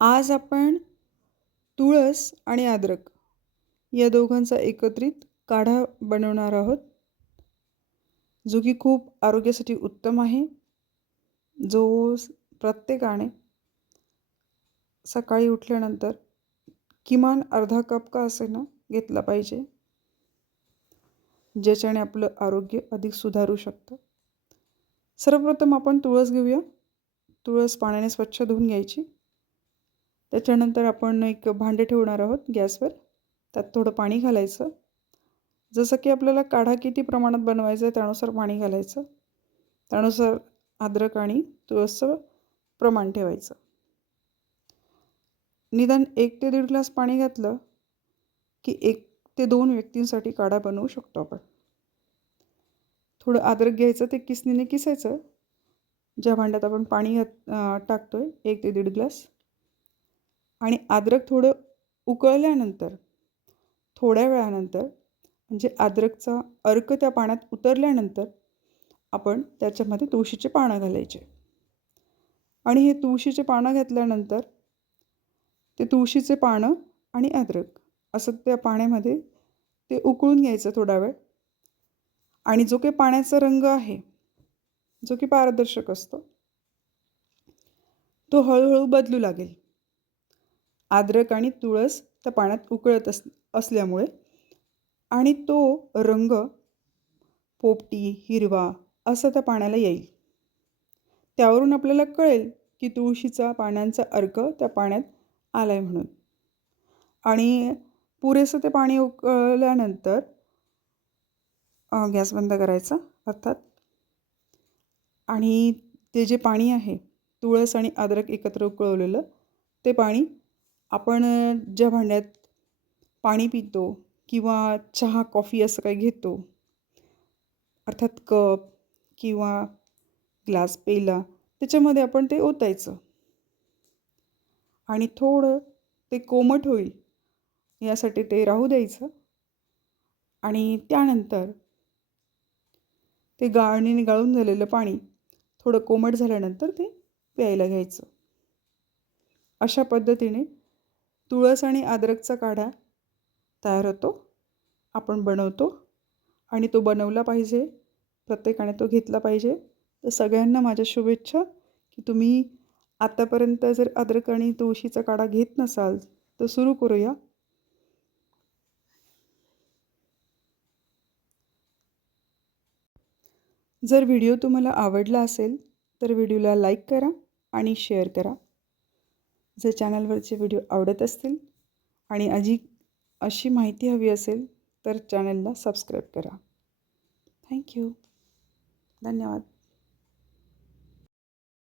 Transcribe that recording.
आज आपण तुळस आणि अद्रक या दोघांचा एकत्रित काढा बनवणार आहोत, जो की खूप आरोग्यासाठी उत्तम आहे, जो प्रत्येकाने सकाळी उठल्यानंतर किमान अर्धा कप का असेना घेतला पाहिजे, ज्याच्याने आपलं आरोग्य अधिक सुधारू शकतं. सर्वप्रथम आपण तुळस घेऊया. तुळस पाण्याने स्वच्छ धुवून घ्यायची. त्याच्यानंतर आपण एक भांडे ठेवणार आहोत गॅसवर. त्यात थोडं पाणी घालायचं. जसं की आपल्याला काढा किती प्रमाणात बनवायचं आहे त्यानुसार पाणी घालायचं. त्यानुसार अद्रक आणि तुळसचं प्रमाण ठेवायचं. निदान 1 ते 1.5 ग्लास पाणी घातलं की 1 ते 2 व्यक्तींसाठी काढा बनवू शकतो आपण. थोडं अद्रक घ्यायचं, ते किसणीने किसायचं. ज्या भांड्यात आपण पाणी टाकतोय 1 ते 1.5 ग्लास, आणि अद्रक थोडं उकळल्यानंतर थोड्या वेळानंतर म्हणजे अद्रकचा अर्क त्या पाण्यात उतरल्यानंतर आपण त्याच्यामध्ये तुळशीचे पानं घालायचे. आणि हे तुळशीचे पानं घातल्यानंतर ते तुळशीचे पानं आणि अद्रक असं त्या पाण्यामध्ये ते उकळून घ्यायचं थोडा वेळ. आणि जो काही पाण्याचा रंग आहे, जो की पारदर्शक असतो, तो हळूहळू बदलू लागेल. अद्रक आणि तुळस त्या पाण्यात उकळत असल्यामुळे, आणि तो रंग पोपटी हिरवा असा त्या पाण्याला येईल. त्यावरून आपल्याला कळेल की तुळशीचा पानांचा अर्क त्या पाण्यात आला आहे म्हणून. आणि पुरेसं ते पाणी उकळल्यानंतर गॅस बंद करायचा अर्थात. आणि ते जे पाणी आहे तुळस आणि अद्रक एकत्र उकळवलेलं, ते पाणी आपण ज्या भांड्यात पाणी पितो किंवा चहा कॉफी असं काही घेतो, अर्थात कप किंवा ग्लास पेला, त्याच्यामध्ये आपण ते ओतायचं. आणि थोडं ते कोमट होईल यासाठी ते राहू द्यायचं. आणि त्यानंतर ते गाळणीने गाळून झालेलं पाणी थोडं कोमट झाल्यानंतर ते प्यायला घ्यायचं. अशा पद्धतीने तुळस आणि अद्रकचा काढा तयार होतो, आपण बनवतो. आणि तो बनवला पाहिजे, प्रत्येकाने तो घेतला पाहिजे. तर सगळ्यांना माझ्या शुभेच्छा की तुम्ही आतापर्यंत जर अद्रक आणि तुळशीचा काढा घेत नसाल तर सुरू करूया. जर व्हिडिओ तुम्हाला आवडला असेल तर व्हिडिओला लाईक करा आणि शेअर करा. जर चॅनलवरचे व्हिडिओ आवडत असतील आणि अशी माहिती हवी असेल तर चॅनलला सबस्क्राईब करा. थँक्यू. धन्यवाद.